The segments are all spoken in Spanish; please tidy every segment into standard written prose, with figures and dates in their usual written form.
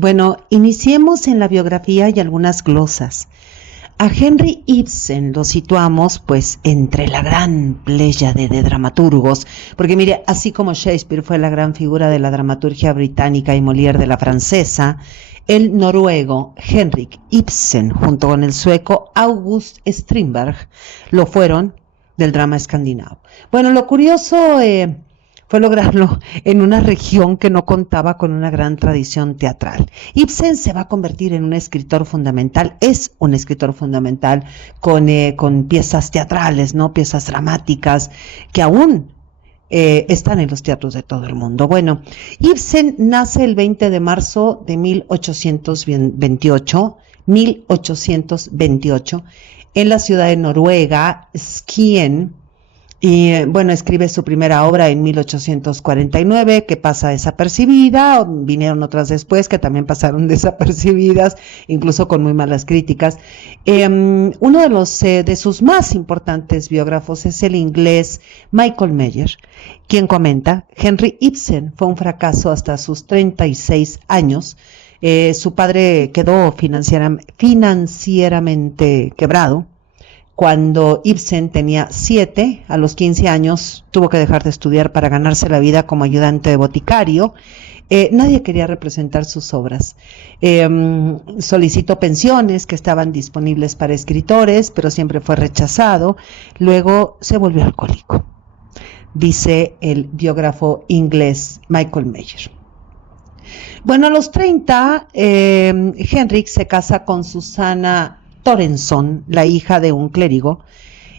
Bueno, iniciemos en la biografía y algunas glosas. A Henry Ibsen lo situamos pues entre la gran pléyade de dramaturgos, porque mire, así como Shakespeare fue la gran figura de la dramaturgia británica y Molière de la francesa, el noruego Henrik Ibsen junto con el sueco August Strindberg lo fueron del drama escandinavo. Bueno, lo curioso fue lograrlo en una región que no contaba con una gran tradición teatral. Ibsen se va a convertir en un escritor fundamental, es un escritor fundamental con piezas teatrales, ¿no? Piezas dramáticas que aún están en los teatros de todo el mundo. Bueno, Ibsen nace el 20 de marzo de 1828, en la ciudad de Noruega, Skien. Y bueno, escribe su primera obra en 1849, que pasa desapercibida. Vinieron otras después que también pasaron desapercibidas, incluso con muy malas críticas. Uno de sus más importantes biógrafos es el inglés Michael Meyer, quien comenta: Henry Ibsen fue un fracaso hasta sus 36 años. Su padre quedó financieramente quebrado. Cuando Ibsen tenía 7, a los 15 años tuvo que dejar de estudiar para ganarse la vida como ayudante de boticario. Nadie quería representar sus obras. Solicitó pensiones que estaban disponibles para escritores, pero siempre fue rechazado. Luego se volvió alcohólico, dice el biógrafo inglés Michael Meyer. Bueno, a los 30, Henrik se casa con Susana Thorenson, la hija de un clérigo,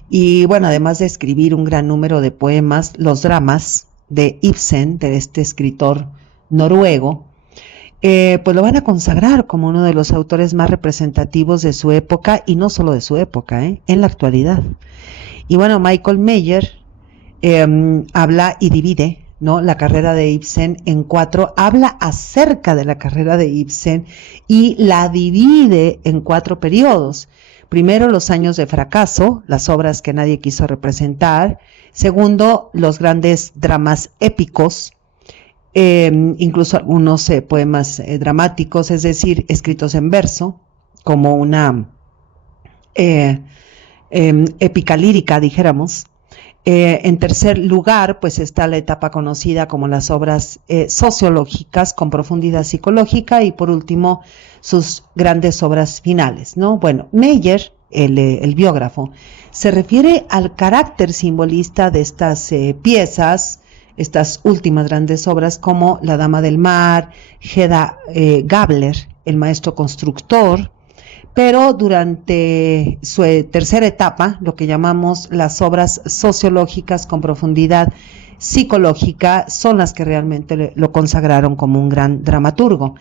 y bueno, además de escribir un gran número de poemas, los dramas de Ibsen, de este escritor noruego, pues lo van a consagrar como uno de los autores más representativos de su época, y no solo de su época, en la actualidad. Y bueno, Michael Meyer habla y divide, ¿no?, la carrera de Ibsen en 4, habla acerca de la carrera de Ibsen y la divide en 4 periodos. Primero, los años de fracaso, las obras que nadie quiso representar. Segundo, los grandes dramas épicos, incluso algunos poemas dramáticos, es decir, escritos en verso, como una épica lírica, dijéramos. En tercer lugar, pues está la etapa conocida como las obras sociológicas con profundidad psicológica, y por último sus grandes obras finales, ¿no? Bueno, Meyer, el biógrafo, se refiere al carácter simbolista de estas piezas, estas últimas grandes obras, como La Dama del Mar, Hedda Gabler, El Maestro Constructor. Pero durante su tercera etapa, lo que llamamos las obras sociológicas con profundidad psicológica, son las que realmente lo consagraron como un gran dramaturgo.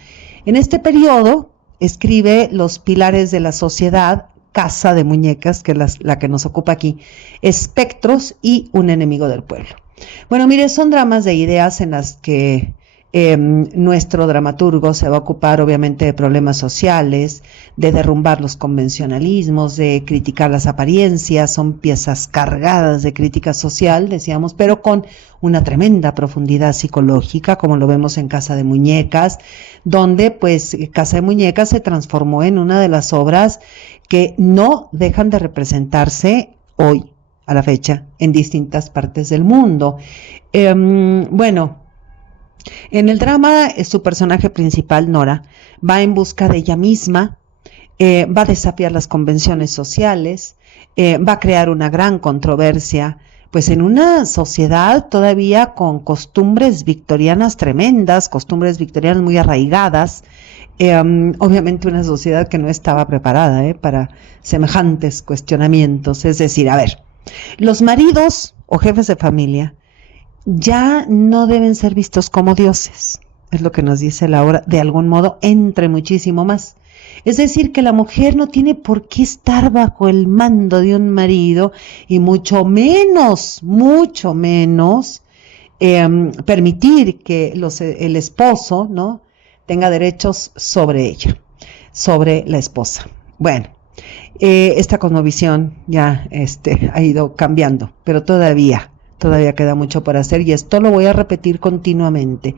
En este periodo escribe Los Pilares de la Sociedad, Casa de Muñecas, que es la que nos ocupa aquí, Espectros y Un Enemigo del Pueblo. Bueno, mire, son dramas de ideas en las que nuestro dramaturgo se va a ocupar obviamente de problemas sociales, de derrumbar los convencionalismos, de criticar las apariencias. Son piezas cargadas de crítica social, decíamos, pero con una tremenda profundidad psicológica, como lo vemos en Casa de Muñecas, donde pues Casa de Muñecas se transformó en una de las obras que no dejan de representarse hoy, a la fecha, en distintas partes del mundo. Bueno, en el drama, su personaje principal, Nora, va en busca de ella misma, va a desafiar las convenciones sociales, va a crear una gran controversia, pues en una sociedad todavía con costumbres victorianas tremendas, costumbres victorianas muy arraigadas, obviamente una sociedad que no estaba preparada para semejantes cuestionamientos. Es decir, a ver, los maridos o jefes de familia ya no deben ser vistos como dioses, es lo que nos dice la obra, de algún modo, entre muchísimo más. Es decir, que la mujer no tiene por qué estar bajo el mando de un marido, y mucho menos permitir que el esposo, ¿no?, tenga derechos sobre ella, sobre la esposa. Bueno, esta cosmovisión ya ha ido cambiando, pero todavía todavía queda mucho por hacer y esto lo voy a repetir continuamente.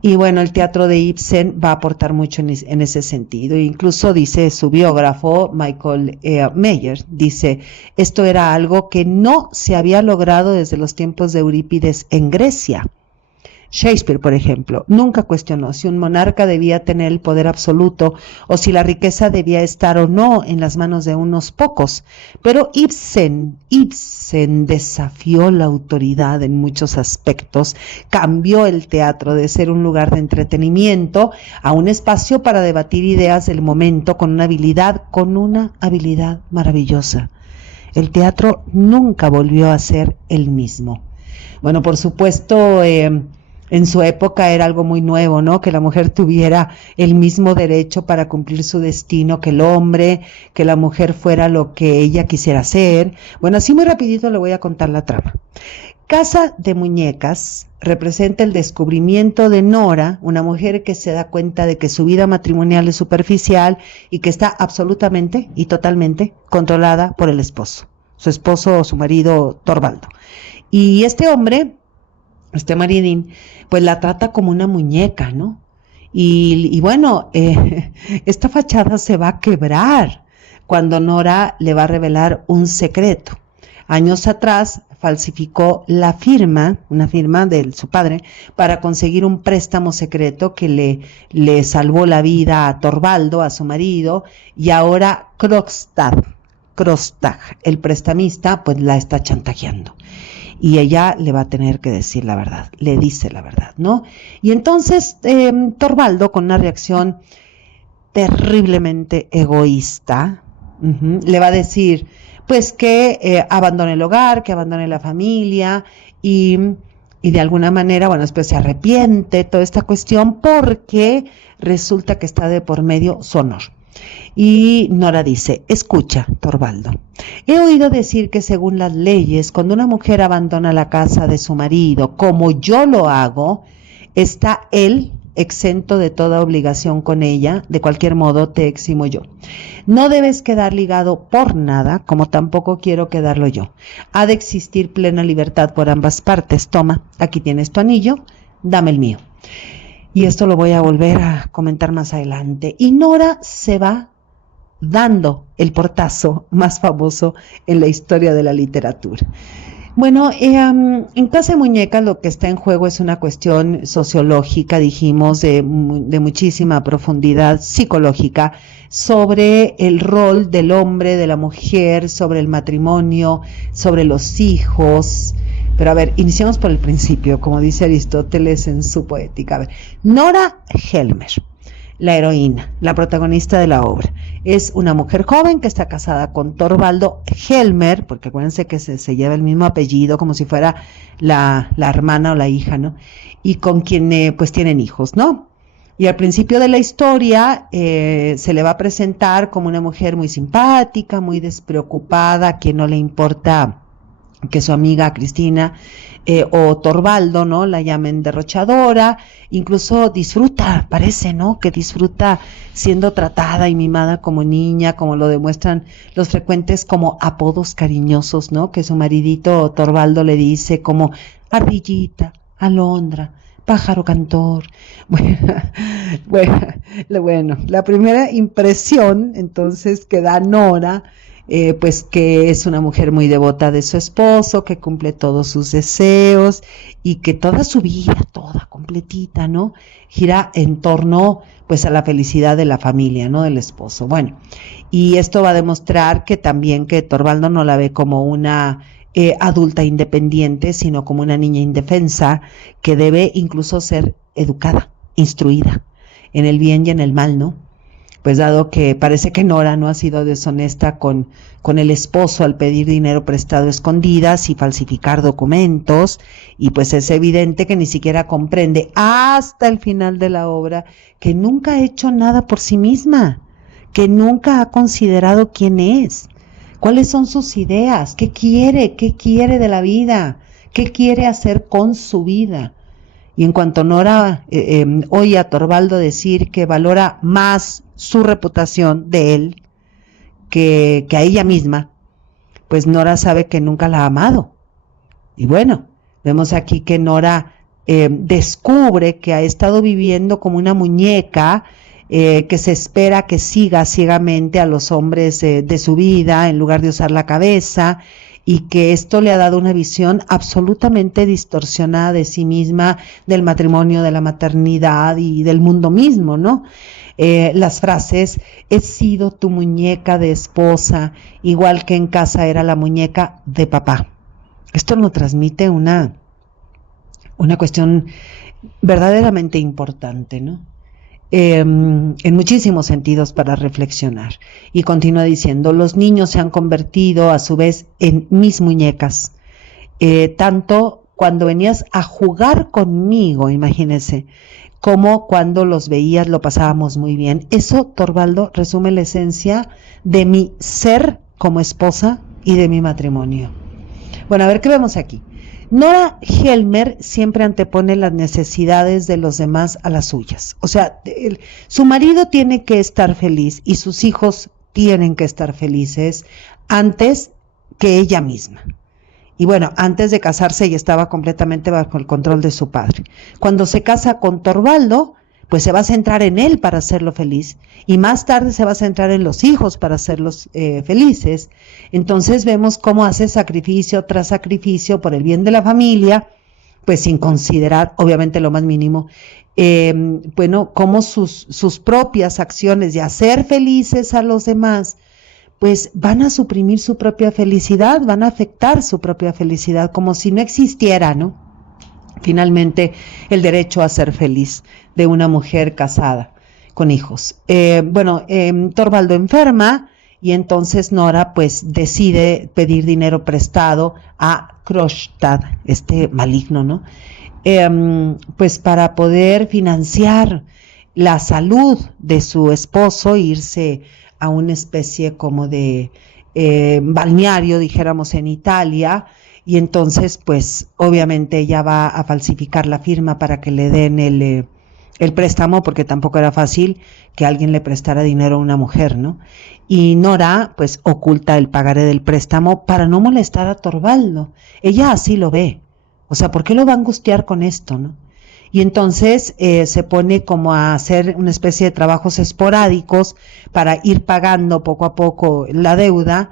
Y bueno, el teatro de Ibsen va a aportar mucho en ese sentido. Incluso dice su biógrafo, Michael Meyer, dice, esto era algo que no se había logrado desde los tiempos de Eurípides en Grecia. Shakespeare, por ejemplo, nunca cuestionó si un monarca debía tener el poder absoluto o si la riqueza debía estar o no en las manos de unos pocos. Pero Ibsen desafió la autoridad en muchos aspectos, cambió el teatro de ser un lugar de entretenimiento a un espacio para debatir ideas del momento con una habilidad maravillosa. El teatro nunca volvió a ser el mismo. Bueno, por supuesto, en su época era algo muy nuevo, ¿no? Que la mujer tuviera el mismo derecho para cumplir su destino que el hombre, que la mujer fuera lo que ella quisiera ser. Bueno, así muy rapidito le voy a contar la trama. Casa de Muñecas representa el descubrimiento de Nora, una mujer que se da cuenta de que su vida matrimonial es superficial y que está absolutamente y totalmente controlada por el esposo, su esposo o su marido Torvaldo. Y este hombre, este maridín, pues la trata como una muñeca, ¿no? Y bueno, esta fachada se va a quebrar cuando Nora le va a revelar un secreto. Años atrás falsificó la firma, una firma de su padre, para conseguir un préstamo secreto que le salvó la vida a Torvaldo, a su marido, y ahora Krogstad, el prestamista, pues la está chantajeando. Y ella le va a tener que decir la verdad, le dice la verdad, ¿no? Y entonces Torvaldo, con una reacción terriblemente egoísta, le va a decir, pues que abandone el hogar, que abandone la familia y de alguna manera, bueno, después se arrepiente, toda esta cuestión, porque resulta que está de por medio su honor. Y Nora dice, escucha, Torvaldo, he oído decir que según las leyes, cuando una mujer abandona la casa de su marido, como yo lo hago, está él exento de toda obligación con ella, de cualquier modo te eximo yo. No debes quedar ligado por nada, como tampoco quiero quedarlo yo. Ha de existir plena libertad por ambas partes. Toma, aquí tienes tu anillo, dame el mío. Y esto lo voy a volver a comentar más adelante. Y Nora se va dando el portazo más famoso en la historia de la literatura. Bueno, en Casa de Muñecas lo que está en juego es una cuestión sociológica, dijimos, de muchísima profundidad psicológica, sobre el rol del hombre, de la mujer, sobre el matrimonio, sobre los hijos. Pero a ver, iniciamos por el principio, como dice Aristóteles en su Poética. A ver, Nora Helmer, la heroína, la protagonista de la obra, es una mujer joven que está casada con Torvaldo Helmer, porque acuérdense que se lleva el mismo apellido, como si fuera la hermana o la hija, ¿no? Y con quien pues tienen hijos, ¿no? Y al principio de la historia se le va a presentar como una mujer muy simpática, muy despreocupada, a quien no le importa que su amiga Cristina o Torvaldo, ¿no?, la llamen derrochadora, incluso disfruta, parece, ¿no?, que disfruta siendo tratada y mimada como niña, como lo demuestran los frecuentes como apodos cariñosos, ¿no?, que su maridito Torvaldo le dice, como ardillita, alondra, pájaro cantor. Bueno, la primera impresión entonces que da Nora, pues que es una mujer muy devota de su esposo, que cumple todos sus deseos y que toda su vida, toda completita, ¿no?, gira en torno pues a la felicidad de la familia, ¿no?, del esposo. Bueno, y esto va a demostrar que también que Torvaldo no la ve como una adulta independiente, sino como una niña indefensa que debe incluso ser educada, instruida en el bien y en el mal, ¿no? Pues dado que parece que Nora no ha sido deshonesta con el esposo al pedir dinero prestado a escondidas y falsificar documentos, y pues es evidente que ni siquiera comprende hasta el final de la obra que nunca ha hecho nada por sí misma, que nunca ha considerado quién es, cuáles son sus ideas, qué quiere de la vida, qué quiere hacer con su vida. Y en cuanto Nora oye a Torvaldo decir que valora más su reputación de él que a ella misma, pues Nora sabe que nunca la ha amado. Y bueno, Vemos aquí que Nora descubre que ha estado viviendo como una muñeca, que se espera que siga ciegamente a los hombres de su vida en lugar de usar la cabeza, y que esto le ha dado una visión absolutamente distorsionada de sí misma, del matrimonio, de la maternidad y del mundo mismo, ¿no? Las frases, he sido tu muñeca de esposa, igual que en casa era la muñeca de papá. Esto nos transmite una cuestión verdaderamente importante, ¿no? En muchísimos sentidos para reflexionar. Y continúa diciendo, los niños se han convertido a su vez en mis muñecas, tanto cuando venías a jugar conmigo, imagínense, como cuando los veías lo pasábamos muy bien. Eso, Torvaldo, resume la esencia de mi ser como esposa y de mi matrimonio. Bueno, a ver qué vemos aquí. Nora Helmer siempre antepone las necesidades de los demás a las suyas. O sea, su marido tiene que estar feliz y sus hijos tienen que estar felices antes que ella misma. Y bueno, antes de casarse ella estaba completamente bajo el control de su padre. Cuando se casa con Torvaldo, pues se va a centrar en él para hacerlo feliz, y más tarde se va a centrar en los hijos para hacerlos felices. Entonces vemos cómo hace sacrificio tras sacrificio por el bien de la familia, pues sin considerar obviamente lo más mínimo, bueno, cómo sus propias acciones de hacer felices a los demás, pues van a suprimir su propia felicidad, van a afectar su propia felicidad, como si no existiera, ¿no? Finalmente, el derecho a ser feliz de una mujer casada con hijos. Torvaldo enferma y entonces Nora pues decide pedir dinero prestado a Krogstad, este maligno, ¿no? Pues para poder financiar la salud de su esposo, irse a una especie como de balneario, dijéramos, en Italia. Y entonces, pues, obviamente ella va a falsificar la firma para que le den el préstamo, porque tampoco era fácil que alguien le prestara dinero a una mujer, ¿no? Y Nora, pues, oculta el pagaré del préstamo para no molestar a Torvaldo. Ella así lo ve. O sea, ¿por qué lo va a angustiar con esto, no? Y entonces se pone como a hacer una especie de trabajos esporádicos para ir pagando poco a poco la deuda.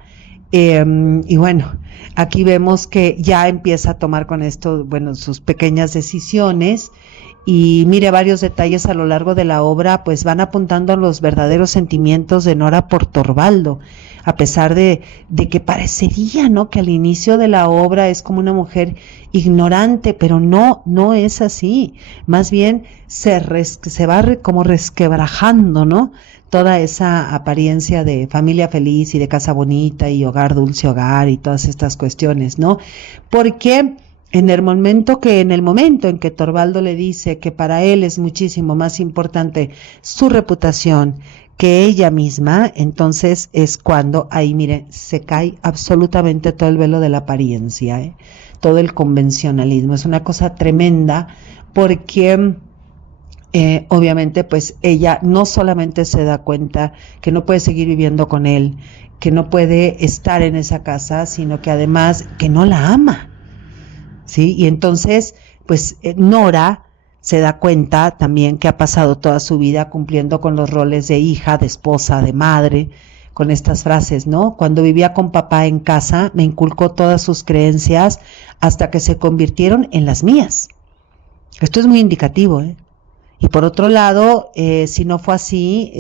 Y bueno, aquí vemos que ya empieza a tomar con esto, bueno, sus pequeñas decisiones, y mire, varios detalles a lo largo de la obra pues van apuntando a los verdaderos sentimientos de Nora por Torvaldo, a pesar de que parecería, ¿no?, que al inicio de la obra es como una mujer ignorante, pero no es así. Más bien se va como resquebrajando, ¿no?, toda esa apariencia de familia feliz y de casa bonita y hogar, dulce hogar y todas estas cuestiones, ¿no? Porque en el momento en que Torvaldo le dice que para él es muchísimo más importante su reputación que ella misma, entonces es cuando ahí, mire, se cae absolutamente todo el velo de la apariencia, todo el convencionalismo. Es una cosa tremenda porque obviamente pues ella no solamente se da cuenta que no puede seguir viviendo con él, que no puede estar en esa casa, sino que además que no la ama, ¿sí? Y entonces pues Nora se da cuenta también que ha pasado toda su vida cumpliendo con los roles de hija, de esposa, de madre, con estas frases, ¿no? Cuando vivía con papá en casa me inculcó todas sus creencias hasta que se convirtieron en las mías. Esto es muy indicativo, ¿eh? Y por otro lado, si no fue así,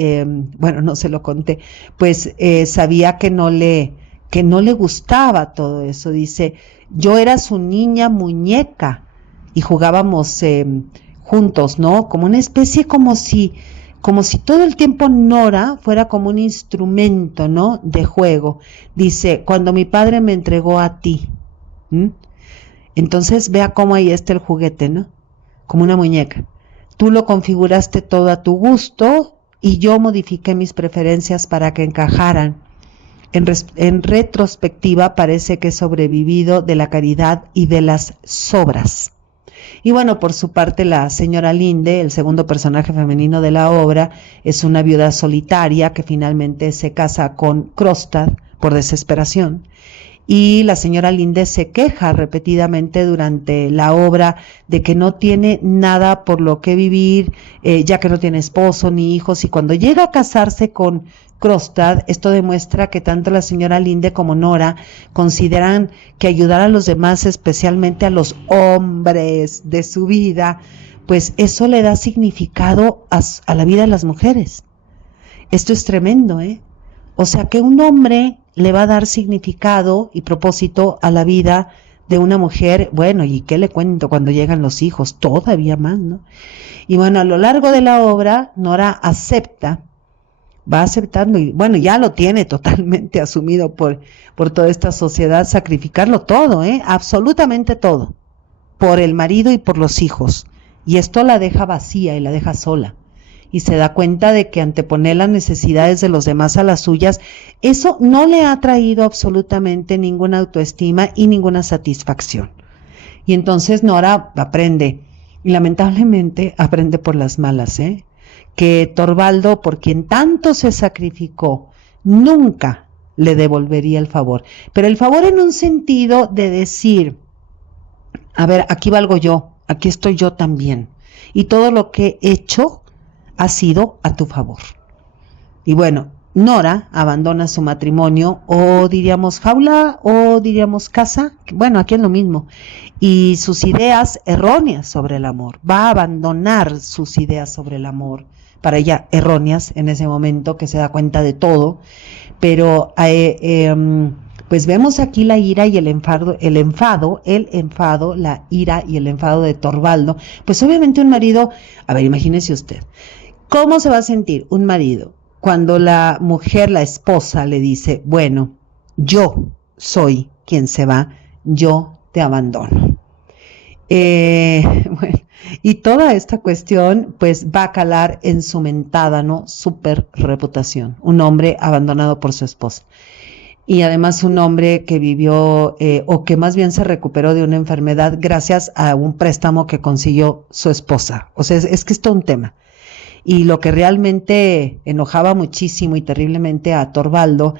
bueno, no se lo conté, pues sabía que no le gustaba todo eso. Dice, yo era su niña muñeca y jugábamos juntos, ¿no? Como una especie, como si todo el tiempo Nora fuera como un instrumento, ¿no?, de juego. Dice, cuando mi padre me entregó a ti, entonces vea cómo ahí está el juguete, ¿no? Como una muñeca. Tú lo configuraste todo a tu gusto y yo modifiqué mis preferencias para que encajaran. En retrospectiva parece que he sobrevivido de la caridad y de las sobras. Y bueno, por su parte la señora Linde, el segundo personaje femenino de la obra, es una viuda solitaria que finalmente se casa con Krogstad por desesperación. y la señora Linde se queja repetidamente durante la obra de que no tiene nada por lo que vivir, ya que no tiene esposo ni hijos, y cuando llega a casarse con Krogstad, esto demuestra que tanto la señora Linde como Nora consideran que ayudar a los demás, especialmente a los hombres de su vida, pues eso le da significado a la vida de las mujeres. Esto es tremendo, ¿eh? O sea, que un hombre le va a dar significado y propósito a la vida de una mujer. Bueno, ¿y qué le cuento cuando llegan los hijos? Todavía más, ¿no? Y bueno, a lo largo de la obra, Nora va aceptando, y bueno, ya lo tiene totalmente asumido por toda esta sociedad, sacrificarlo todo, absolutamente todo, por el marido y por los hijos. Y esto la deja vacía y la deja sola. Y se da cuenta de que anteponer las necesidades de los demás a las suyas, eso no le ha traído absolutamente ninguna autoestima y ninguna satisfacción. Y entonces Nora aprende, y lamentablemente aprende por las malas, que Torvaldo, por quien tanto se sacrificó, nunca le devolvería el favor. Pero el favor en un sentido de decir, a ver, aquí valgo yo, aquí estoy yo también, y todo lo que he hecho ha sido a tu favor. Y bueno, Nora abandona su matrimonio, o diríamos jaula, o diríamos casa, bueno, aquí es lo mismo, y sus ideas erróneas sobre el amor. Va a abandonar sus ideas sobre el amor, para ella erróneas en ese momento, que se da cuenta de todo, pero pues vemos aquí la ira y el enfado, la ira y el enfado de Torvaldo. Pues obviamente un marido, a ver, imagínese usted, ¿cómo se va a sentir un marido cuando la mujer, la esposa, le dice, bueno, yo soy quien se va, yo te abandono? Bueno, y toda esta cuestión pues va a calar en su mentada, ¿no? Super reputación. Un hombre abandonado por su esposa. Y además un hombre que vivió, o que más bien se recuperó de una enfermedad gracias a un préstamo que consiguió su esposa. O sea, es que es todo un tema. Y lo que realmente enojaba muchísimo y terriblemente a Torvaldo,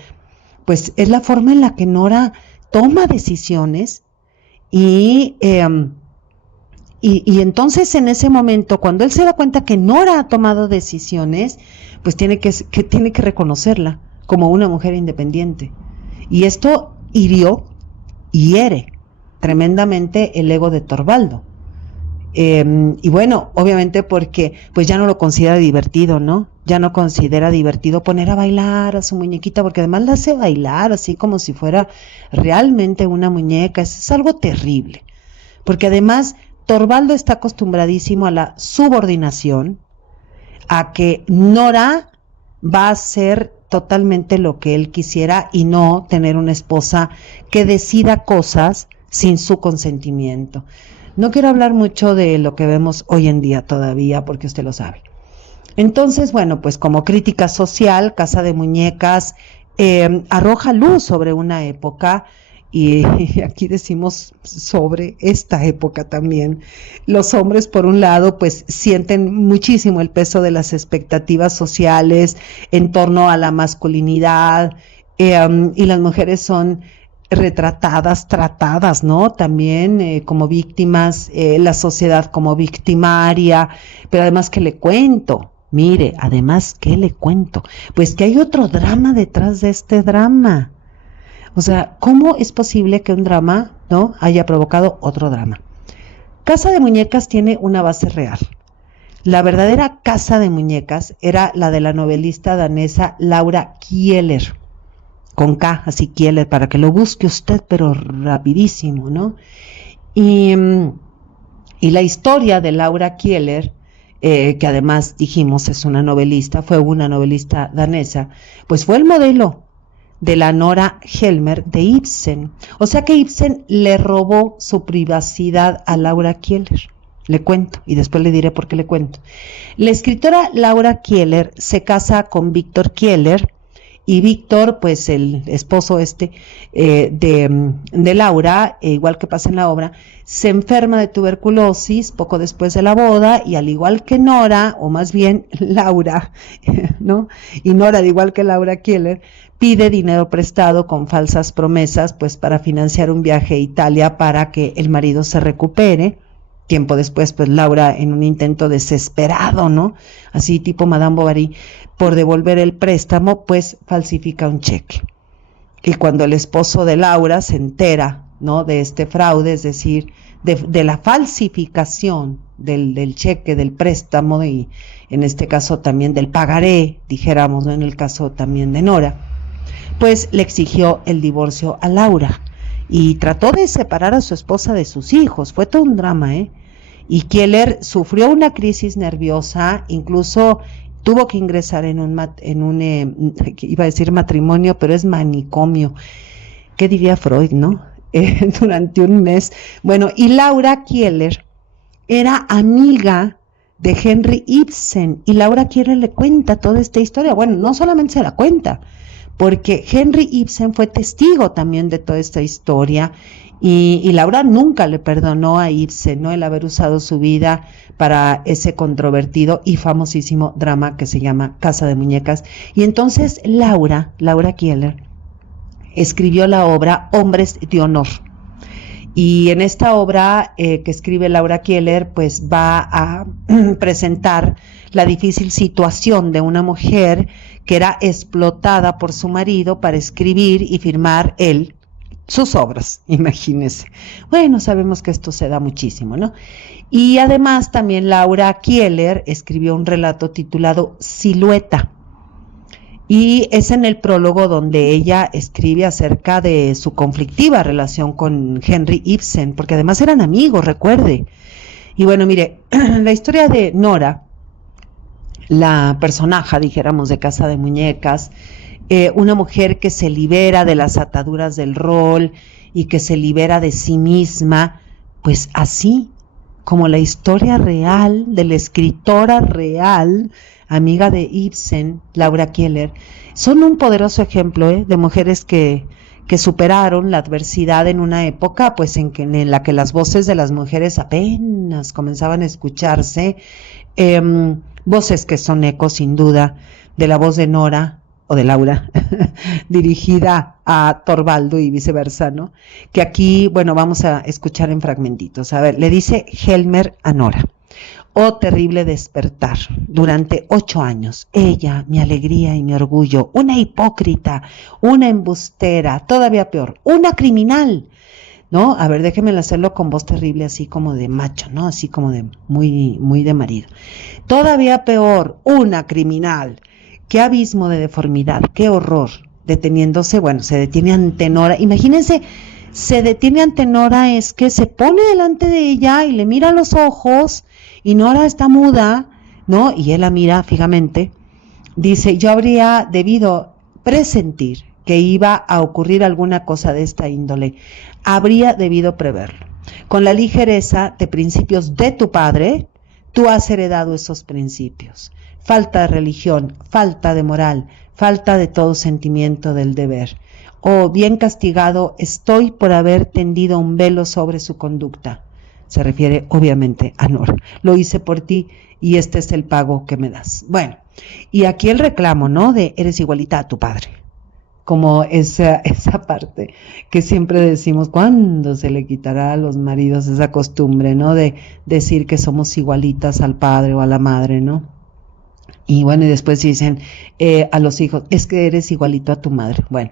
pues es la forma en la que Nora toma decisiones y entonces en ese momento, cuando él se da cuenta que Nora ha tomado decisiones, pues tiene que reconocerla como una mujer independiente. Y esto hiere tremendamente el ego de Torvaldo. Y bueno, obviamente porque pues ya no lo considera divertido, ¿no? Ya no considera divertido poner a bailar a su muñequita, porque además la hace bailar así como si fuera realmente una muñeca. Eso es algo terrible, porque además Torvaldo está acostumbradísimo a la subordinación, a que Nora va a hacer totalmente lo que él quisiera y no tener una esposa que decida cosas sin su consentimiento. No quiero hablar mucho de lo que vemos hoy en día todavía, porque usted lo sabe. Entonces, bueno, pues como crítica social, Casa de Muñecas arroja luz sobre una época, y aquí decimos sobre esta época también. Los hombres, por un lado, pues sienten muchísimo el peso de las expectativas sociales en torno a la masculinidad, y las mujeres son tratadas, ¿no? También como víctimas, la sociedad como victimaria, pero además, ¿qué le cuento? Mire, además, ¿qué le cuento? Pues que hay otro drama detrás de este drama. O sea, ¿cómo es posible que un drama, ¿no?, haya provocado otro drama? Casa de Muñecas tiene una base real. La verdadera Casa de Muñecas era la de la novelista danesa Laura Kieler, con K, así Kieler, para que lo busque usted, pero rapidísimo, ¿no? Y la historia de Laura Kieler, que además dijimos es una novelista, fue una novelista danesa, pues fue el modelo de la Nora Helmer de Ibsen. O sea que Ibsen le robó su privacidad a Laura Kieler. Le cuento, y después le diré por qué le cuento. La escritora Laura Kieler se casa con Víctor Kieler, Y Víctor, pues el esposo de Laura, igual que pasa en la obra, se enferma de tuberculosis poco después de la boda, y al igual que Nora, o más bien Laura, ¿no? Y Nora, al igual que Laura Kieler, pide dinero prestado con falsas promesas, pues para financiar un viaje a Italia para que el marido se recupere. Tiempo después, pues Laura, en un intento desesperado, ¿no? Así tipo Madame Bovary, por devolver el préstamo, pues falsifica un cheque. Y cuando el esposo de Laura se entera, ¿no?, de este fraude, es decir, de la falsificación del cheque, del préstamo, y en este caso también del pagaré, dijéramos, ¿no?, en el caso también de Nora, pues le exigió el divorcio a Laura y trató de separar a su esposa de sus hijos. Fue todo un drama, ¿eh? Y Kieler sufrió una crisis nerviosa, incluso tuvo que ingresar en un iba a decir matrimonio, pero es manicomio. ¿Qué diría Freud, no? Durante un mes. Bueno, y Laura Kieler era amiga de Henry Ibsen, y Laura Kieler le cuenta toda esta historia. Bueno, no solamente se la cuenta, porque Henry Ibsen fue testigo también de toda esta historia, y Laura nunca le perdonó a Ibsen, ¿no?, el haber usado su vida para ese controvertido y famosísimo drama que se llama Casa de Muñecas. Y entonces Laura Kieler escribió la obra Hombres de Honor. Y en esta obra que escribe Laura Kieler, pues va a presentar la difícil situación de una mujer que era explotada por su marido para escribir y firmar él sus obras, imagínense. Bueno, sabemos que esto se da muchísimo, ¿no? Y además también Laura Kieler escribió un relato titulado Silueta, y es en el prólogo donde ella escribe acerca de su conflictiva relación con Henry Ibsen, porque además eran amigos, recuerde. Y bueno, mire, la historia de Nora, la personaje, dijéramos, de Casa de Muñecas, una mujer que se libera de las ataduras del rol y que se libera de sí misma, pues así como la historia real de la escritora real, amiga de Ibsen, Laura Kieler, son un poderoso ejemplo de mujeres que superaron la adversidad en una época pues en la que las voces de las mujeres apenas comenzaban a escucharse, voces que son ecos sin duda de la voz de Nora o de Laura, dirigida a Torvaldo y viceversa, ¿no? Que aquí, bueno, vamos a escuchar en fragmentitos. A ver, le dice Helmer a Nora: oh terrible despertar, durante 8 años, ella, mi alegría y mi orgullo, una hipócrita, una embustera, todavía peor, una criminal, ¿no? A ver, déjeme hacerlo con voz terrible, así como de macho, ¿no? Así como de muy, muy de marido. Todavía peor, una criminal. Qué abismo de deformidad, qué horror. Deteniéndose, bueno, se detiene ante Nora. Imagínense, se detiene ante Nora, es que se pone delante de ella y le mira a los ojos, y Nora está muda, ¿no? Y él la mira fijamente. Dice: yo habría debido presentir que iba a ocurrir alguna cosa de esta índole. Habría debido preverlo. Con la ligereza de principios de tu padre, tú has heredado esos principios. Falta de religión, falta de moral, falta de todo sentimiento del deber. Oh, bien castigado estoy por haber tendido un velo sobre su conducta. Se refiere obviamente a Nora. Lo hice por ti y este es el pago que me das. Bueno, y aquí el reclamo, ¿no? De eres igualita a tu padre. Como esa parte que siempre decimos, ¿cuándo se le quitará a los maridos esa costumbre, ¿no? De decir que somos igualitas al padre o a la madre, ¿no? Y bueno, y después dicen a los hijos, es que eres igualito a tu madre. Bueno,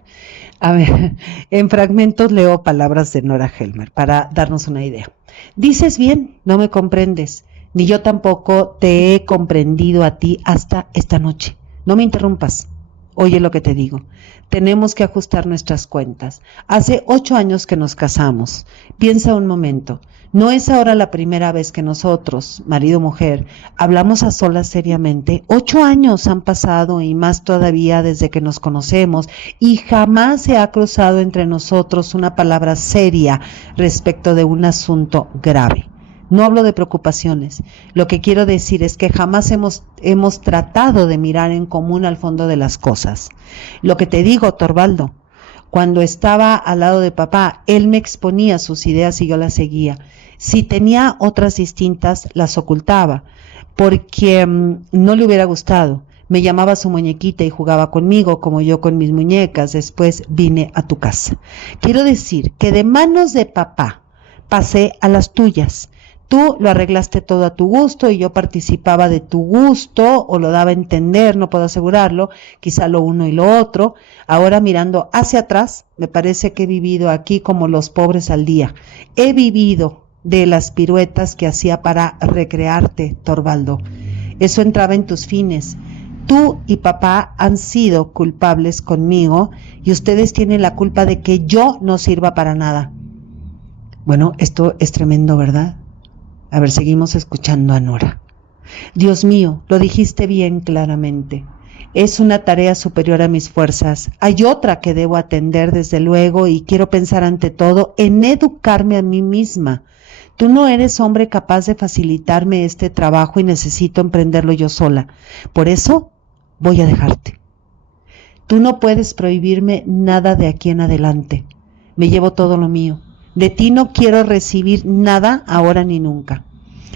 a ver, en fragmentos leo palabras de Nora Helmer para darnos una idea. Dices bien, no me comprendes, ni yo tampoco te he comprendido a ti hasta esta noche. No me interrumpas. Oye lo que te digo. Tenemos que ajustar nuestras cuentas. Hace 8 años que nos casamos. Piensa un momento. No es ahora la primera vez que nosotros, marido y mujer, hablamos a solas seriamente. 8 años han pasado y más todavía desde que nos conocemos, y jamás se ha cruzado entre nosotros una palabra seria respecto de un asunto grave. No hablo de preocupaciones. Lo que quiero decir es que jamás hemos tratado de mirar en común al fondo de las cosas. Lo que te digo, Torvaldo, cuando estaba al lado de papá, él me exponía sus ideas y yo las seguía. Si tenía otras distintas, las ocultaba, porque no le hubiera gustado. Me llamaba su muñequita y jugaba conmigo, como yo con mis muñecas. Después vine a tu casa. Quiero decir que de manos de papá pasé a las tuyas. Tú lo arreglaste todo a tu gusto y yo participaba de tu gusto o lo daba a entender, no puedo asegurarlo, quizá lo uno y lo otro. Ahora mirando hacia atrás, me parece que he vivido aquí como los pobres al día. He vivido de las piruetas que hacía para recrearte, Torvaldo. Eso entraba en tus fines. Tú y papá han sido culpables conmigo y ustedes tienen la culpa de que yo no sirva para nada. Bueno, esto es tremendo, ¿verdad? A ver, seguimos escuchando a Nora. Dios mío, lo dijiste bien claramente. Es una tarea superior a mis fuerzas. Hay otra que debo atender, desde luego, y quiero pensar ante todo en educarme a mí misma. Tú no eres hombre capaz de facilitarme este trabajo y necesito emprenderlo yo sola. Por eso voy a dejarte. Tú no puedes prohibirme nada de aquí en adelante. Me llevo todo lo mío. De ti no quiero recibir nada ahora ni nunca.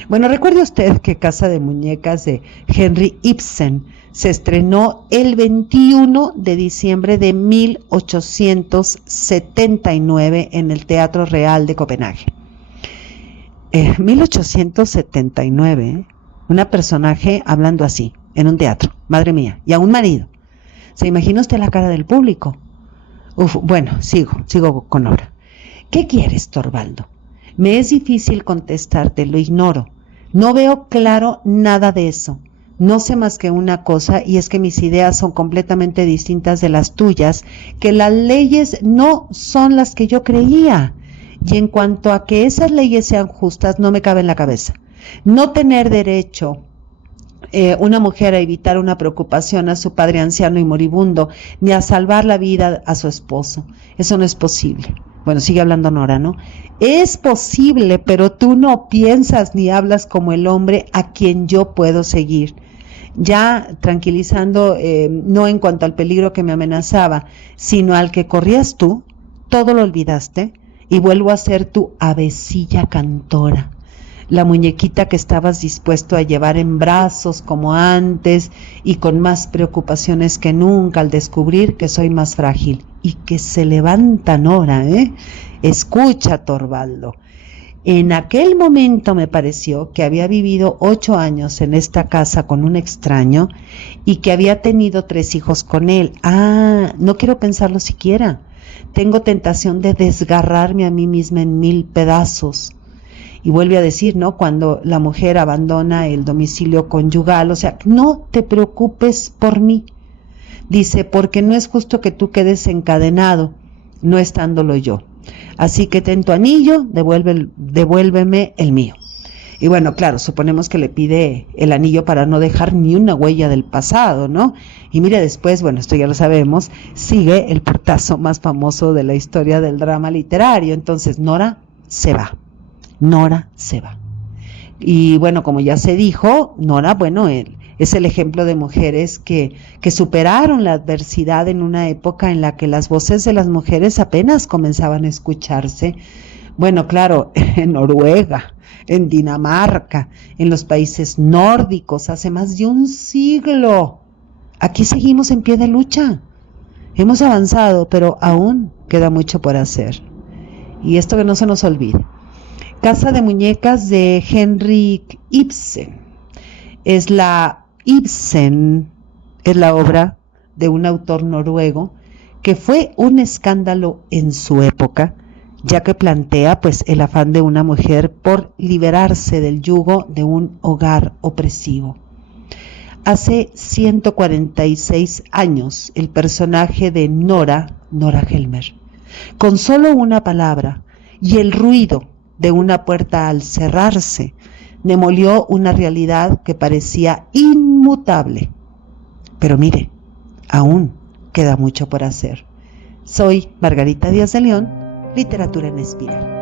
Bueno, recuerde usted que Casa de Muñecas de Henrik Ibsen se estrenó el 21 de diciembre de 1879 en el Teatro Real de Copenhague. 1879, una personaje hablando así, en un teatro, madre mía, y a un marido. ¿Se imagina usted la cara del público? Bueno, sigo con obra. ¿Qué quieres, Torvaldo? Me es difícil contestarte, lo ignoro. No veo claro nada de eso. No sé más que una cosa, y es que mis ideas son completamente distintas de las tuyas, que las leyes no son las que yo creía. Y en cuanto a que esas leyes sean justas, no me cabe en la cabeza. No tener derecho una mujer a evitar una preocupación a su padre anciano y moribundo, ni a salvar la vida a su esposo. Eso no es posible. Bueno, sigue hablando Nora, ¿no? Es posible, pero tú no piensas ni hablas como el hombre a quien yo puedo seguir. Ya tranquilizando, no en cuanto al peligro que me amenazaba, sino al que corrías tú, todo lo olvidaste y vuelvo a ser tu avecilla cantora. La muñequita que estabas dispuesto a llevar en brazos como antes y con más preocupaciones que nunca al descubrir que soy más frágil. Y que se levanta Nora, ¿eh? Escucha, Torvaldo. En aquel momento me pareció que había vivido 8 años en esta casa con un extraño y que había tenido 3 hijos con él. No quiero pensarlo siquiera. Tengo tentación de desgarrarme a mí misma en 1000 pedazos. Y vuelve a decir, ¿no? Cuando la mujer abandona el domicilio conyugal, o sea, no te preocupes por mí. Dice, porque no es justo que tú quedes encadenado, no estándolo yo. Así que ten tu anillo, devuélveme el mío. Y bueno, claro, suponemos que le pide el anillo para no dejar ni una huella del pasado, ¿no? Y mire, después, bueno, esto ya lo sabemos, sigue el portazo más famoso de la historia del drama literario. Entonces, Nora se va. Y bueno, como ya se dijo, Nora, bueno, es el ejemplo de mujeres que superaron la adversidad en una época en la que las voces de las mujeres apenas comenzaban a escucharse. Bueno, claro, en Noruega, en Dinamarca, en los países nórdicos, hace más de un siglo. Aquí seguimos en pie de lucha. Hemos avanzado, pero aún queda mucho por hacer. Y esto que no se nos olvide. Casa de Muñecas de Henrik Ibsen. Ibsen es la obra de un autor noruego que fue un escándalo en su época, ya que plantea pues el afán de una mujer por liberarse del yugo de un hogar opresivo. Hace 146 años, el personaje de Nora Helmer, con solo una palabra y el ruido de una puerta al cerrarse, demolió una realidad que parecía inmutable. Pero mire, aún queda mucho por hacer. Soy Margarita Díaz de León, Literatura en Espiral.